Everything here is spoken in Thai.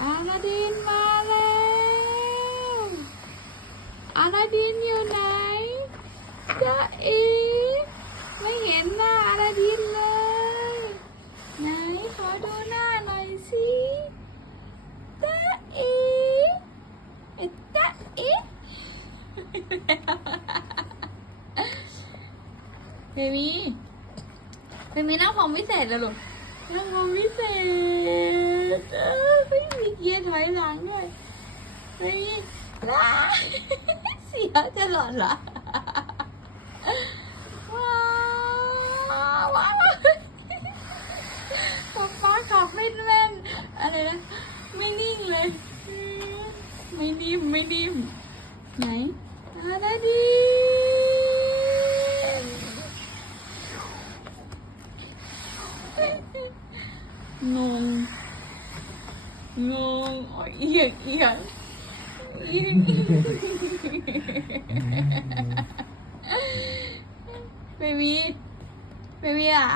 ลาดินมาแล้วอาลาดินอยู่ไหนจะเอไม่เห็นหน้าอาลาดินเลย ไหนขอดูหน้าหน่อยสิจะอเอ๊ะจ๊ะเอเบบี้เบบี้นั่งฟังไม่เสร็จเลยหรอนั่งฟังไม่เสร็จเออไม่มี เกียถอยหลังด้วยเบบี้ลาเสียจะหลอนเหรอว้าวว้าวป๊าป๊าขับไม่แม่นอะไรนะไม่นิ่งเลยไม่นิ่มไม่นิ่มไหนอะไรดีงง งงอ๋อเอียงเอียงเอียงเบบี้เบบี้อะ